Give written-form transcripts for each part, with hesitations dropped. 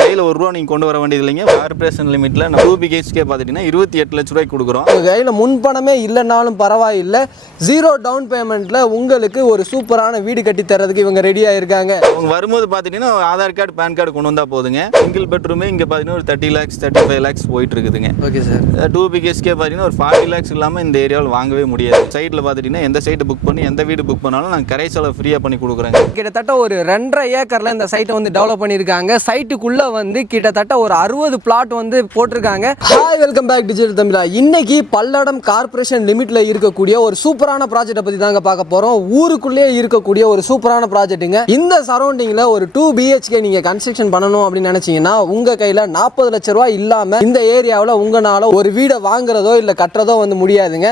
கையில் ₹1 நீங்கள் கொண்டு வர வேண்டியது இல்லைங்க. கார்பரேஷன் லிமிட்டில் நம்ம 2 BHK பார்த்துட்டிங்கன்னா 28 லட்ச ரூபாய்க்கு கொடுக்குறோம். உங்கள் கையில் முன்பணமே இல்லைனாலும் பரவாயில்லை, 0 டவுன் பேமெண்ட்டில் உங்களுக்கு ஒரு சூப்பரான வீடு கட்டி தரதுக்கு இவங்க ரெடியாக இருக்காங்க. அவங்க வரும்போது பார்த்துட்டிங்கன்னா ஆதார் கார்டு பேன் கார்டு கொண்டு வந்தால் போதுங்க. சிங்கிள் பெட்ரூமே இங்கே பார்த்தீங்கன்னா ஒரு 30 lakhs 35 lakhs போயிட்டு இருக்குதுங்க. Okay sir. 2 BHK பார்த்தீங்கன்னா ஒரு 40 lakhs இல்லாமல் இந்த ஏரியாவில் வாங்கவே முடியாது. சைட்டில் பார்த்துட்டிங்கன்னா எந்த சைட்டு புக் பண்ணி எந்த வீடு புக் பண்ணாலும் நாங்கள் கரை செலவு ஃப்ரீயாக பண்ணி கொடுக்குறோங்க. கிட்டத்தட்ட ஒரு 2.5 ஏக்கரில் இந்த சைட்டை வந்து டெவலப் பண்ணியிருக்காங்க. சைட்டுக்குள்ளே வந்து கிட்டத்தட்ட ஒரு 60 பிளாட் வந்து போட்டிருக்காங்க. ஹாய், வெல்கம் பேக் டிஜிட்டல் தமிழா. இன்னைக்கு பல்லடம் கார்பரேஷன் லிமிட்ல இருக்கக்கூடிய ஒரு சூப்பரான ப்ராஜெக்ட்டை பற்றி தாங்க பார்க்க போகிறோம். ஊருக்குள்ளேயே இருக்கக்கூடிய ஒரு சூப்பரான ப்ராஜெக்ட்டுங்க. இந்த சரௌண்டிங்கில் ஒரு 2 BHK நீங்கள் கன்ஸ்ட்ரக்ஷன் பண்ணணும் அப்படின்னு நினச்சிங்கன்னா உங்கள் கையில் 40 லட்ச ரூபா இல்லாமல் இந்த ஏரியாவில் உங்களால் ஒரு வீடை வாங்குறதோ இல்லை கட்டுறதோ வந்து முடியாதுங்க.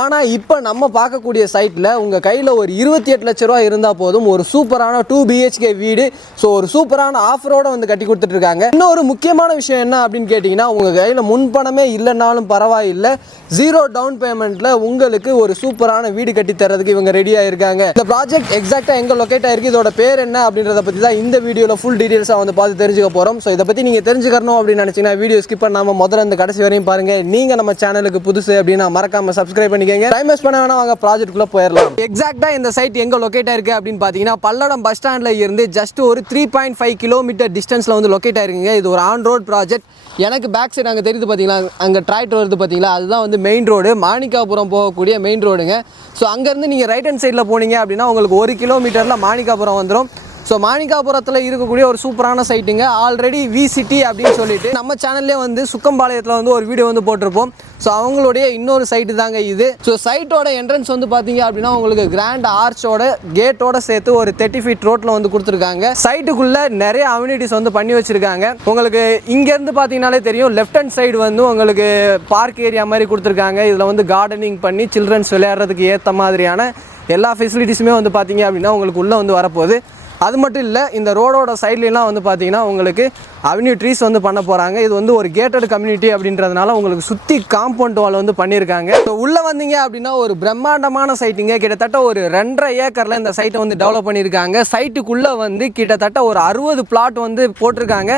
ஆனால் இப்போ நம்ம பார்க்கக்கூடிய சைட்டில் உங்கள் கையில் ஒரு 28 லட்ச ரூபா இருந்தால் போதும், ஒரு சூப்பரான 2 BHK வீடு, ஸோ ஒரு சூப்பரான ஆஃபரோட வந்து கட்டி கொடுத்துட்டு இருக்காங்க. இன்னொரு முக்கியமான விஷயம் என்ன அப்படின்னு கேட்டிங்கன்னா, உங்கள் கையில் முன்பணமே இல்லைனாலும் பரவாயில்லை, 0 டவுன் பேமெண்ட்டில் உங்களுக்கு ஒரு சூப்பரான வீடு கட்டி தரதுக்கு இவங்க ரெடியாக இருக்காங்க. இந்த ப்ராஜெக்ட் எக்ஸாக்டாக எங்கே லொக்கேட் ஆயிருக்கு, இதோட பேர் என்ன அப்படின்றத பற்றி தான் இந்த வீடியோவில் ஃபுல் டீட்டெயில்ஸாக வந்து பார்த்து தெரிஞ்சுக்க போகிறோம். ஸோ இதை பற்றி நீங்கள் தெரிஞ்சுக்கணும் அப்படின்னு நினச்சிங்கன்னா வீடியோ ஸ்கிப் பண்ணாமல் முதல்ல இந்த கடைசி வரையும் பாருங்கள். நீங்கள் நம்ம சேனலுக்கு புதுசு அப்படின்னா மறக்காமல் சப்ஸ்கிரைப் பண்ணிக்கோங்க. டைம் வேஸ்ட் பண்ண வேணா, வாங்க ப்ராஜெக்ட்குள்ளே போயிடலாம். எக்ஸாக்டாக இந்த சைட் எங்கே லொக்கேட் ஆயிருக்கு அப்படின்னு பார்த்தீங்கன்னா, பல்லடம் பஸ் ஸ்டாண்டில் இருந்து ஜஸ்ட் ஒரு 3.5 கிலோமீட்டர் டிஸ்டன்ஸில் வந்து லொக்கேட் ஆயிருக்குங்க. இது ஒரு ஆன் ரோட் ப்ராஜெக்ட். எனக்கு பேக் சைடு அங்கே தெரியுது பார்த்தீங்களா, அங்கே டிராக்டர் வருது பார்த்தீங்களா, அதுதான் வந்து மெயின் ரோடு, மாணிக்காபுரம் போகக்கூடிய மெயின் ரோடுங்க. ஸோ அங்கேருந்து நீங்கள் ரைட் ஹேண்ட் சைடில் போனீங்க அப்படின்னா உங்களுக்கு 1 கிலோமீட்டரில் மாணிக்காபுரம் வந்துடும். ஸோ மாணிக்காபுரத்தில் இருக்கக்கூடிய ஒரு சூப்பரான சைட்டுங்க. ஆல்ரெடி விசிட்டி அப்படின்னு சொல்லிட்டு நம்ம சேனல்லே வந்து சுக்கம்பாளையத்தில் வந்து ஒரு வீடியோ வந்து போட்டிருப்போம். ஸோ அவங்களுடைய இன்னொரு சைட்டு தாங்க இது. ஸோ சைட்டோட என்ட்ரன்ஸ் வந்து பார்த்தீங்க அப்படின்னா உங்களுக்கு கிராண்ட் ஆர்ச்சோட கேட்டோட சேர்த்து ஒரு 30 feet ரோட்டில் வந்து கொடுத்துருக்காங்க. சைட்டுக்குள்ளே நிறைய அம்யூனிட்டிஸ் வந்து பண்ணி வச்சுருக்காங்க. உங்களுக்கு இங்கேருந்து பார்த்தீங்கன்னாலே தெரியும், லெஃப்ட் ஹேண்ட் சைடு வந்து உங்களுக்கு பார்க் ஏரியா மாதிரி கொடுத்துருக்காங்க. இதில் வந்து கார்டனிங் பண்ணி சில்ட்ரன்ஸ் விளையாடுறதுக்கு ஏற்ற மாதிரியான எல்லா ஃபெசிலிட்டிஸுமே வந்து பார்த்தீங்க அப்படின்னா உங்களுக்கு உள்ளே வந்து வரப்போகுது. அது மட்டும் இல்லை, இந்த ரோடோட சைட்லாம் வந்து பார்த்தீங்கன்னா உங்களுக்கு அவென்யூ ட்ரீஸ் வந்து பண்ண போகிறாங்க. இது வந்து ஒரு கேட்டட் கம்யூனிட்டி அப்படின்றதுனால உங்களுக்கு சுற்றி காம்பவுண்ட் வால் வந்து பண்ணியிருக்காங்க. ஸோ உள்ளே வந்தீங்க அப்படின்னா ஒரு பிரம்மாண்டமான சைட்டுங்க. கிட்டத்தட்ட ஒரு 2.5 ஏக்கரில் இந்த சைட்டை வந்து டெவலப் பண்ணியிருக்காங்க. சைட்டுக்குள்ளே வந்து கிட்டத்தட்ட ஒரு 60 பிளாட் வந்து போட்டிருக்காங்க.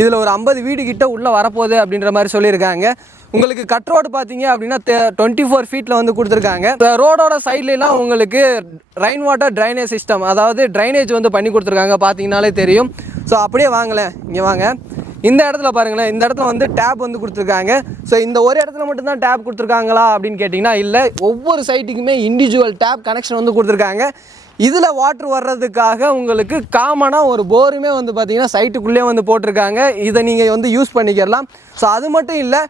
இதில் ஒரு 50 வீடு கிட்ட உள்ளே வரப்போகுது அப்படின்ற மாதிரி சொல்லியிருக்காங்க. உங்களுக்கு கட் ரோடு பார்த்தீங்க அப்படின்னா 24 feet வந்து கொடுத்துருக்காங்க. ரோடோட சைட்லாம் உங்களுக்கு ரெயின் வாட்டர் ட்ரைனேஜ் சிஸ்டம், அதாவது ட்ரைனேஜ் வந்து பண்ணி கொடுத்துருக்காங்க. பார்த்தீங்கன்னாலே தெரியும். ஸோ அப்படியே வாங்கலேன், இங்கே வாங்க. இந்த இடத்துல பாருங்களேன், இந்த இடத்துல வந்து டேப் வந்து கொடுத்துருக்காங்க. ஸோ இந்த ஒரு இடத்துல மட்டும்தான் டேப் கொடுத்துருக்காங்களா அப்படின்னு கேட்டிங்கன்னா இல்லை, ஒவ்வொரு சைட்டுக்குமே இண்டிவிஜுவல் டேப் கனெக்ஷன் வந்து கொடுத்துருக்காங்க. இதில் வாட்ரு வர்றதுக்காக உங்களுக்கு காமனாக ஒரு போருமே வந்து பார்த்திங்கன்னா சைட்டுக்குள்ளே வந்து போட்டிருக்காங்க. இதை நீங்கள் வந்து யூஸ் பண்ணிக்கலாம். ஸோ அது மட்டும் இல்லை,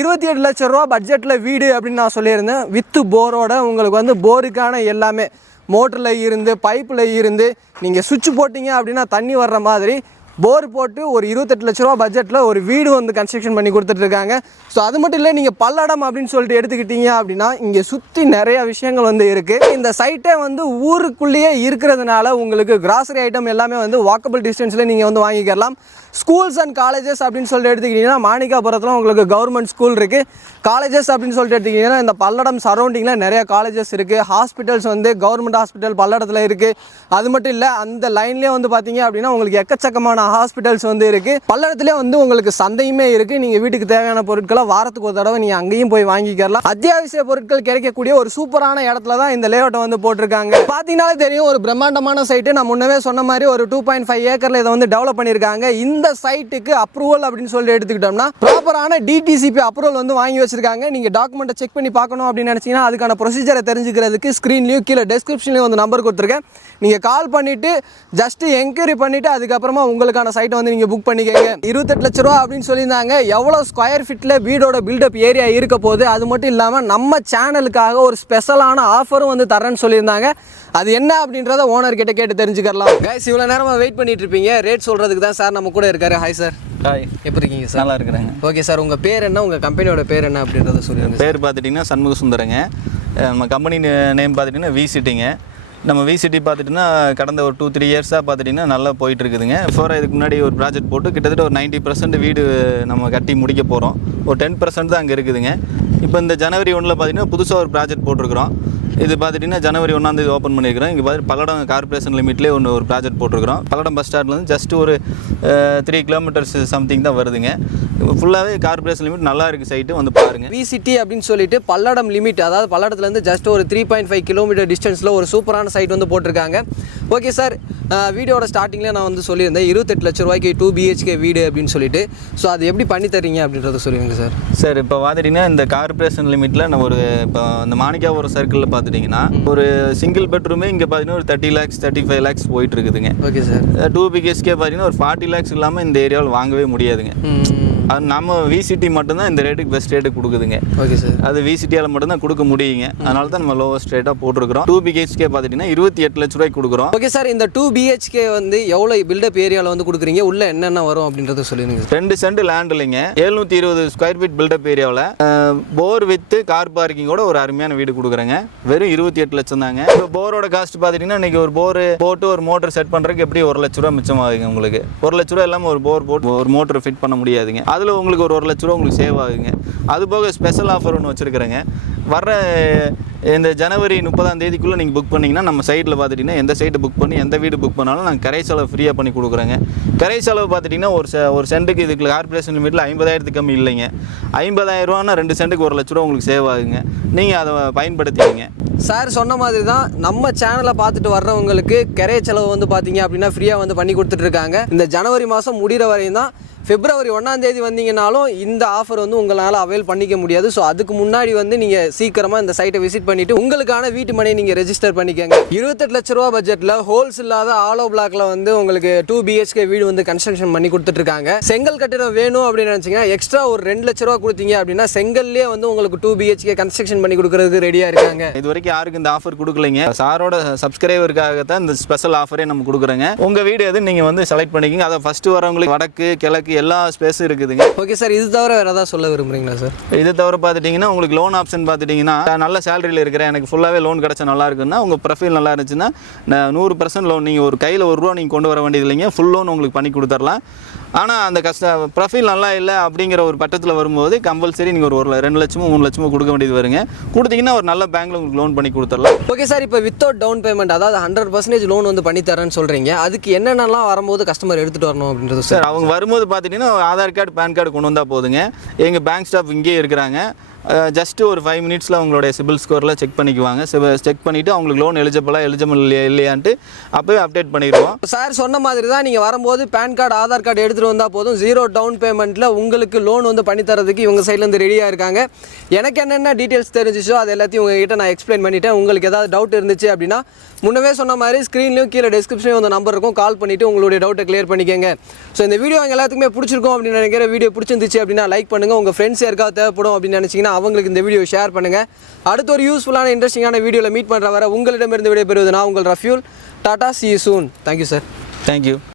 28 லட்ச ரூபா பட்ஜெட்டில் வீடு அப்படின்னு நான் சொல்லியிருந்தேன். வித்து போரோட உங்களுக்கு வந்து போருக்கான எல்லாமே, மோட்டரில் இருந்து பைப்பில் இருந்து நீங்கள் சுவிட்ச் போட்டிங்க அப்படின்னா தண்ணி வர்ற மாதிரி போர் போட்டு ஒரு 28 லட்ச ரூபா பட்ஜெட்டில் ஒரு வீடு வந்து கன்ஸ்ட்ரக்ஷன் பண்ணி கொடுத்துட்ருக்காங்க. ஸோ அது மட்டும் இல்லை, நீங்கள் பல்லடம் அப்படின்னு சொல்லிட்டு எடுத்துக்கிட்டீங்க அப்படின்னா இங்கே சுற்றி நிறையா விஷயங்கள் வந்து இருக்குது. இந்த சைட்டே வந்து ஊருக்குள்ளேயே இருக்கிறதுனால உங்களுக்கு கிராசரி ஐட்டம் எல்லாமே வந்து வாக்கபிள் டிஸ்டன்ஸில் நீங்கள் வந்து வாங்கிக்கலாம். ஸ்கூல்ஸ் அண்ட் காலேஜஸ் அப்படின்னு சொல்லிட்டு எடுத்துக்கிட்டிங்கன்னா மாணிக்காபுரத்தில் உங்களுக்கு கவர்மெண்ட் ஸ்கூல் இருக்குது. காலேஜஸ் அப்படின்னு சொல்லிட்டு எடுத்துக்கிட்டிங்கன்னா இந்த பல்லடம் சரௌண்டிங்கில் நிறைய காலேஜஸ் இருக்குது. ஹாஸ்பிட்டல்ஸ் வந்து கவர்மெண்ட் ஹாஸ்பிட்டல் பல்லடத்தில் இருக்குது. அது மட்டும் இல்லை, அந்த லைன்லேயே வந்து பார்த்தீங்க அப்படின்னா உங்களுக்கு எக்கச்சக்கமான ஹாஸ்பிட்டல்ஸ் வந்து இருக்குது. பல்லடத்துலேயே வந்து உங்களுக்கு சந்தையுமே இருக்குது. நீங்கள் வீட்டுக்கு தேவையான பொருட்களை வாரத்துக்கு ஒரு தடவை நீங்கள் அங்கேயும் போய் வாங்கிக்கலாம். அத்தியாவசிய பொருட்கள் கிடைக்கக்கூடிய ஒரு சூப்பரான இடத்துல தான் இந்த லேஅவுட்டை வந்து போட்டிருக்காங்க. பார்த்தீங்கன்னாலே தெரியும், ஒரு பிரம்மாண்டமான சைட்டு. நான் முன்னவே சொன்ன மாதிரி ஒரு 2.5 ஏக்கரில் இதை வந்து டெவலப் பண்ணியிருக்காங்க. இந்த சைட்டுக்கு அப்ரூவல் அப்படின்னு சொல்லி எடுத்துக்கிட்டோம்னா ப்ராப்பரான DTCP அப்ரூவல் வந்து வாங்கி வச்சிருக்காங்க. நீங்கள் டாக்குமெண்ட்டை செக் பண்ணி பார்க்கணும் அப்படின்னு நினச்சிங்கன்னா அதுக்கான ப்ரொசீஜரை தெரிஞ்சுக்கிறதுக்கு ஸ்க்ரீன்லையும் கீழே டெஸ்கிரிப்ஷன்லையும் வந்து நம்பர் கொடுத்துருக்கேன். நீங்கள் கால் பண்ணிவிட்டு ஜஸ்ட்டு என்கொயரி பண்ணிவிட்டு அதுக்கப்புறமா உங்களுக்கான சைட்டை வந்து நீங்கள் புக் பண்ணிக்கோங்க. 28 லட்ச ரூபா அப்படின்னு சொல்லியிருந்தாங்க. எவ்வளோ ஸ்கொயர் ஃபீட்டில் வீடோட பில்டப் ஏரியா இருக்க போகுது, அது மட்டும் இல்லாமல் நம்ம சேனலுக்காக ஒரு ஸ்பெஷலான ஆஃபரும் வந்து தரேன்னு சொல்லியிருந்தாங்க. அது என்ன அப்படின்றத ஓனர்கிட்ட கேட்டு தெரிஞ்சுக்கலாம். கைஸ், இவ்வளோ நேரமாக வெயிட் பண்ணிட்டு இருப்பீங்க. ரேட் சொல்கிறதுக்கு தான் சார் நம்ம கூட இருக்காரு. Hi sir. ஹாய், எப்படி இருக்கீங்க சார்? நல்லா இருக்கிறேங்க. ஓகே சார், உங்கள் பேர் என்ன, உங்கள் கம்பெனியோட பேர் என்ன அப்படின்றத சொல்லுங்கள். பேர் பார்த்துட்டிங்கன்னா சண்முக சுந்தரங்க. நம்ம கம்பெனி நேம் பார்த்துட்டிங்கன்னா விசிட்டிங்க. நம்ம விசிட்டி பார்த்துட்டிங்கன்னா கடந்த ஒரு 2-3 இயர்ஸாக பார்த்துட்டிங்கன்னா நல்லா போயிட்டு இருக்குதுங்க. இதுக்கு முன்னாடி ஒரு ப்ராஜெக்ட் போட்டு கிட்டத்தட்ட ஒரு 90% வீடு நம்ம கட்டி முடிக்க போகிறோம். ஒரு 10% தான் அங்கே இருக்குதுங்க. இப்போ இந்த ஜனவரி 1 பார்த்திங்கன்னா புதுசாக ஒரு ப்ராஜெக்ட் போட்டிருக்கிறோம். இது பார்த்துட்டிங்கன்னா ஜனவரி 1ஆம் தேதி ஓப்பன் பண்ணியிருக்கிறோம். இங்கே பார்த்து பல்லடம் கார்பரேஷன் லிமிட்லேயே ஒரு ப்ராஜெக்ட் போட்டிருக்கிறோம். பல்லடம் பஸ் ஸ்டாண்ட்லேருந்து ஜஸ்ட் ஒரு 3 கிலோமீட்டர்ஸ் சம்திங் தான் வருதுங்க. ஃபுல்லாகவே கார்பரேஷன் லிமிட் நல்லா இருக்குது சைட்டு, வந்து பாருங்கள். விசிட்டி அப்படின்னு சொல்லிட்டு பல்லடம் லிமிட், அதாவது பல்லடத்துலேருந்து ஜஸ்ட் ஒரு 3.5 கிலோமீட்டர் டிஸ்டன்ஸில் ஒரு சூப்பரான சைட் வந்து போட்டிருக்காங்க. ஓகே சார், வீடியோட ஸ்டார்டிங்கில் நான் வந்து சொல்லியிருந்தேன் 28 லட்ச ரூபாய்க்கு 2 BHK வீடு அப்படின்னு சொல்லிட்டு. ஸோ அது எப்படி பண்ணி தரீங்க அப்படின்றத சொல்லுங்கள் சார். சார் இப்போ பார்த்துட்டிங்கன்னா இந்த கார்பரேஷன் லிமிட்டில் நம்ம ஒரு இப்போ இந்த மாணிக்காவரம் சர்க்கிளில் பார்த்துட்டிங்கன்னா ஒரு சிங்கிள் பெட்ரூமே இங்கே பார்த்தீங்கன்னா ஒரு 30 lakhs 35 lakhs போயிட்டு இருக்குதுங்க. Okay sir. 2 BHK பார்த்தீங்கன்னா ஒரு 40 lakhs இல்லாமல் இந்த ஏரியாவில் வாங்கவே முடியாதுங்க. அது நம்ம விசிட்டி மட்டும்தான் இந்த ரேட்டுக்கு பெஸ்ட் ரேட்டுக்கு கொடுக்குதுங்க. Okay sir. அது விசிட்டியால் மட்டும்தான் கொடுக்க முடியுங்க. அதனால தான் நம்ம லோவஸ்ட் ரேட்டாக போட்டிருக்கிறோம். 2 BHK பார்த்துட்டிங்கன்னா 28 லட்ச ரூபாய்க்கு கொடுக்குறோம். ஓகே சார், இந்த 2 BHK வந்து எவ்வளோ பில்டப் ஏரியாவில் வந்து கொடுக்குறீங்க, உள்ள என்னென்ன வரும் அப்படின்றத சொல்லிடுங்க. 2 சென்ட் லேண்ட் இல்லைங்க, 720 ஸ்கொயர் ஃபீட் பில்டப் ஏரியாவில் போர் வித்து கார் பார்க்கிங்கோட ஒரு அருமையான வீடு கொடுக்குறேங்க. வெறும் 28 லட்சம் தாங்க. இப்போ போரோட காஸ்ட் பார்த்துட்டிங்கன்னா இன்றைக்கி ஒரு போர் போட்டு ஒரு மோட்டர் செட் பண்ணுறதுக்கு எப்படி 1 லட்ச ரூபா மிச்சமாகுங்க. உங்களுக்கு 1 லட்ச ரூபா இல்லாமல் ஒரு போர் போட்டு ஒரு மோட்டர் ஃபிட் பண்ண முடியாதுங்க. அதில் உங்களுக்கு ஒரு 1 லட்ச ரூபா உங்களுக்கு சேவ் ஆகுங்க. அது போக ஸ்பெஷல் ஆஃபர் ஒன்று வச்சுருக்கிறேங்க. வர்ற இந்த ஜனவரி 30ஆம் தேதிக்குள்ளே நீங்கள் புக் பண்ணிங்கன்னா நம்ம சைட்டில் பார்த்துட்டிங்கன்னா எந்த சைட்டு புக் பண்ணி எந்த வீடு புக் பண்ணாலும் நாங்கள் கரை செலவு ஃப்ரீயாக பண்ணி கொடுக்குறோங்க. கரை செலவு பார்த்துட்டிங்கன்னா ஒரு சென்ட்டுக்கு இதுக்கு கார்பரேஷன் லிமிட்டில் 50,000 கம்மி இல்லைங்க. 50,000 ரூபான்னா 2 சென்ட்டுக்கு 1 லட்ச ரூபா உங்களுக்கு சேவ் ஆகுங்க. நீங்கள் அதை பயன்படுத்திக்கிங்க. சார் சொன்ன மாதிரி தான் நம்ம சேனலை பார்த்துட்டு வர்றவங்களுக்கு கரை செலவு வந்து பார்த்தீங்க அப்படின்னா ஃப்ரீயாக வந்து பண்ணி கொடுத்துட்ருக்காங்க. இந்த ஜனவரி மாதம் முடிகிற வரையும் தான். February 1ஆம் தேதி வந்தீங்கனாலும் இந்த ஆஃபர் வந்து உங்களால் அவைல் பண்ணிக்க முடியாது. ஸோ அதுக்கு முன்னாடி வந்து நீங்கள் சீக்கிரமாக இந்த சைட்டை விசிட் பண்ணிவிட்டு உங்களுக்கான வீட்டு மனையை நீங்கள் ரெஜிஸ்டர் பண்ணிக்கோங்க. 28 லட்ச ரூபா பட்ஜெட்டில் ஹோல்ஸ் இல்லாத ஆலோ பிளாக்ல வந்து உங்களுக்கு 2 BHK வீடு வந்து கன்ஸ்ட்ரக்ஷன் பண்ணி கொடுத்துட்ருக்காங்க. செங்கல் கட்டிடம் வேணும் அப்படின்னு நினச்சிங்கன்னா எக்ஸ்ட்ரா ஒரு 2 லட்ச ரூபா கொடுத்தீங்க அப்படின்னா செங்கல்லே வந்து உங்களுக்கு 2 BHK கன்ஸ்ட்ரக்ஷன் பண்ணி கொடுக்குறதுக்கு ரெடியாக இருக்காங்க. இது வரைக்கும் யாருக்கு இந்த ஆஃபர் கொடுக்கலைங்க. சாரோட சப்ஸ்கிரைபருக்காக தான் இந்த ஸ்பெஷல் ஆஃபரே நம்ம கொடுக்குறோங்க. உங்கள் வீடு எது நீங்கள் வந்து செலக்ட் பண்ணிக்கிங்க. அதை ஃபஸ்ட்டு வரவங்களுக்கு வடக்கு கிழக்கு எல்லா ஸ்பேஸும் இருக்குதுங்க. ஓகே சார், இது தவிர வேறு ஏதாவது சொல்ல விரும்புறீங்களா சார்? இது தவிர பார்த்துட்டிங்கன்னா உங்களுக்கு லோன் ஆப்ஷன் பார்த்துட்டிங்கன்னா நல்ல சேலரியில் இருக்கிறேன், எனக்கு ஃபுல்லாகவே லோன் கிடச்சா நல்லா இருக்குன்னா, உங்கள் ப்ரொஃபைல் நல்லா இருந்துச்சுன்னா 100% லோன். நீங்கள் ஒரு கையில் ₹1 நீங்கள் கொண்டு வர வேண்டியது இல்லைங்க, ஃபுல் லோன் உங்களுக்கு பண்ணி கொடுத்துடலாம். ஆனால் அந்த ப்ரொஃபைல் நல்லா இல்லை அப்படிங்கிற ஒரு பட்டத்தில் வரும்போது கம்பல்சரி நீங்கள் ஒரு 2 லட்சமோ 3 லட்சமோ கொடுக்க வேண்டியது வருங்க. கொடுத்தீங்கன்னா ஒரு நல்ல பேங்க்கில் உங்களுக்கு லோன் பண்ணி கொடுத்துடலாம். ஓகே சார், இப்போ வித்தவுட் டவுன் பேமெண்ட், அதாவது 100% லோன் வந்து பண்ணி தரேன்னு சொல்கிறீங்க. அதுக்கு என்னென்னலாம் வரும்போது கஸ்டமர் எடுத்துகிட்டு வரணும் அப்படின்றது சார்? அவங்க வரும்போது பார்த்துட்டிங்கன்னா ஆதார் கார்டு பேன் கார்டு கொண்டு வந்தால் போதுங்க. எங்கள் பேங்க் ஸ்டாஃப் இங்கேயே இருக்கிறாங்க. ஜஸ்ட்டு ஒரு 5 மினிட்ஸில் அவங்களுடைய சிபில் ஸ்கோரில் செக் பண்ணிக்குவாங்க. செக் பண்ணிவிட்டு அவங்களுக்கு லோன் எலிஜிபிள் இல்லையான்ட்டு அப்போவே அப்டேட் பண்ணிடுவோம். சார் சொன்ன மாதிரி தான், நீங்கள் வரும்போது பேன் கார்டு ஆதார் கார்டு எடுத்துகிட்டு வந்தால் போதும். 0 டவுன் பேமெண்ட்டில் உங்களுக்கு லோன் வந்து பண்ணித்தரதுக்கு இவங்க சைட்லேருந்து ரெடியாக இருக்காங்க. எனக்கு என்னென்ன டீட்டெயில்ஸ் தெரிஞ்சிச்சோ அது எல்லாத்தையும் உங்ககிட்ட நான் எக்ஸ்பிளைன் பண்ணிவிட்டேன். உங்களுக்கு ஏதாவது டவுட் இருந்துச்சு அப்படின்னா முன்னவே சொன்ன மாதிரி ஸ்க்ரீன்லையும் கீழே டிஸ்கிரிப்ஷன்லையும் அந்த நம்பர் இருக்கும், கால் பண்ணிவிட்டு உங்களுடைய டவுட்டை கிளியர் பண்ணிக்கோங்க. ஸோ இந்த வீடியோ அவங்க எல்லாத்துக்குமே பிடிச்சிருக்கும் அப்படின்னு நினைக்கிற வீடியோ பிடிச்சிருந்துச்சு அப்படின்னா லைக் பண்ணுங்கள். உங்கள் ஃப்ரெண்ட்ஸ் யாருக்காவது தேவைப்படும் அப்படின்னு நினச்சிங்கன்னா அவங்களுக்கு இந்த வீடியோ ஷேர் பண்ணுங்கள். அடுத்த ஒரு யூஸ்ஃபுல்லான இன்ட்ரெஸ்டிங்கான வீடியோவில் மீட் பண்ணுற வர உங்களிடமிருந்து விடைபெறுவது நான் உங்கள் ரஃப்யூல். Tata, see you soon. Thank you sir. Thank you.